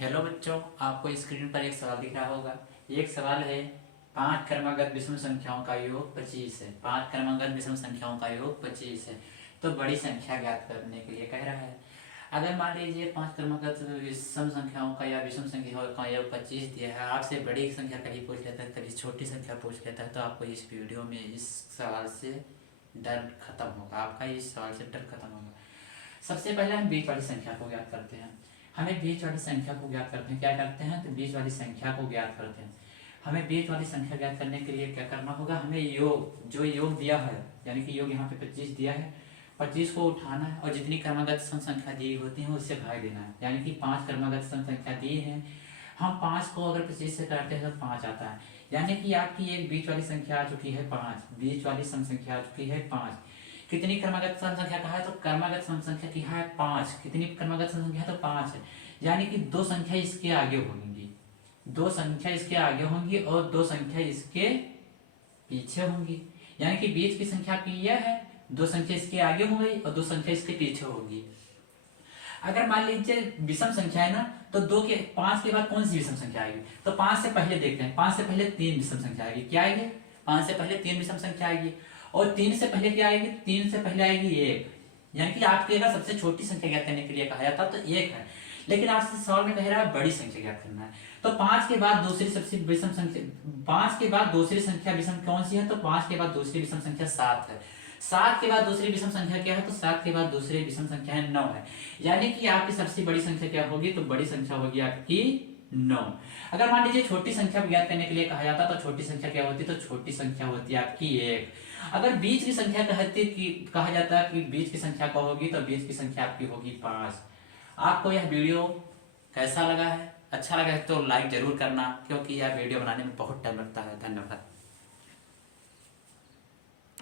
Hello बच्चों, आपको screen पर एक सवाल दिख रहा होगा। एक सवाल है, पांच क्रमागत विषम संख्याओं का योग 25 है। पांच क्रमागत विषम संख्याओं का योग 25 है, तो बड़ी संख्या ज्ञात करने के लिए कह रहा है। अगर मान लीजिए पांच क्रमागत विषम संख्याओं का या विषम संख्याओं का योग 25 दिया है, आपसे बड़ी संख्या कभी पूछ लेता है, कभी छोटी संख्या पूछ लेता है, तो आपको इस वीडियो में इस सवाल से डर खत्म होगा। आपका इस सवाल से डर खत्म होगा। सबसे पहले हम बीच वाली संख्या को ज्ञात करते हैं। हमें बीच वाली संख्या को ज्ञात करते हैं, क्या करते हैं तो बीच वाली संख्या को ज्ञात करते हैं। हमें बीच वाली संख्या ज्ञात करने के लिए क्या करना होगा, हमें योग जो योग दिया है, यानी कि योग यहाँ पे 25 दिया है, 25 को उठाना है और जितनी क्रमागत सम संख्या दी होती है उससे भाग देना है। यानी कि 5 क्रमागत सम संख्या दी है, हम 5 को अगर 25 से काटते हैं तो 5 आता है। यानी कि आपकी एक बीच वाली संख्या आ चुकी है 5, बीच वाली सम संख्या आ चुकी है 5। कितनी क्रमागत सम संख्या कहा है तो क्रमागत सम संख्या की है 5। कितनी क्रमागत सम संख्या तो 5 है। यानी कि दो संख्या इसके आगे होंगी, दो संख्या इसके आगे होंगी और दो संख्या इसके पीछे होंगी। यानी कि बीच की संख्या आपकी यह है, दो संख्या इसके आगे होंगी और दो संख्या इसके पीछे होगी। अगर मान लीजिए विषम संख्या है ना, तो 5 के बाद कौन सी विषम संख्या आएगी, तो 5 से पहले देखते हैं। 5 से पहले 3 विषम संख्या आएगी। क्या आएगी, 5 से पहले 3 विषम संख्या आएगी। और 3 से पहले क्या आएगी, 3 से पहले आएगी 1। यानी कि आपके अगर सबसे छोटी संख्या ज्ञात करने के लिए कहा जाता तो 1 है, लेकिन आपसे सवाल में कह रहा है बड़ी संख्या ज्ञात करना है। तो 5 के बाद दूसरी सबसे विषम संख्या, 5 के बाद दूसरी संख्या विषम कौन सी है, तो 5 के बाद दूसरी विषम संख्या 7 है। 7 के बाद दूसरी विषम संख्या क्या है, तो 7 के बाद दूसरी विषम संख्या है 9 है। यानी कि आपकी सबसे बड़ी संख्या क्या होगी, तो बड़ी संख्या होगी आपकी 9। अगर मान लीजिए छोटी संख्या ज्ञात करने के लिए कहा जाता तो छोटी संख्या क्या होती, तो छोटी संख्या होती है आपकी 1। अगर बीच की संख्या कहा जाता है कि बीच की संख्या क्या होगी, तो बीच की संख्या आपकी होगी 5। आपको यह वीडियो कैसा लगा है, अच्छा लगा है तो लाइक जरूर करना, क्योंकि यह वीडियो बनाने में बहुत टाइम लगता है। धन्यवाद।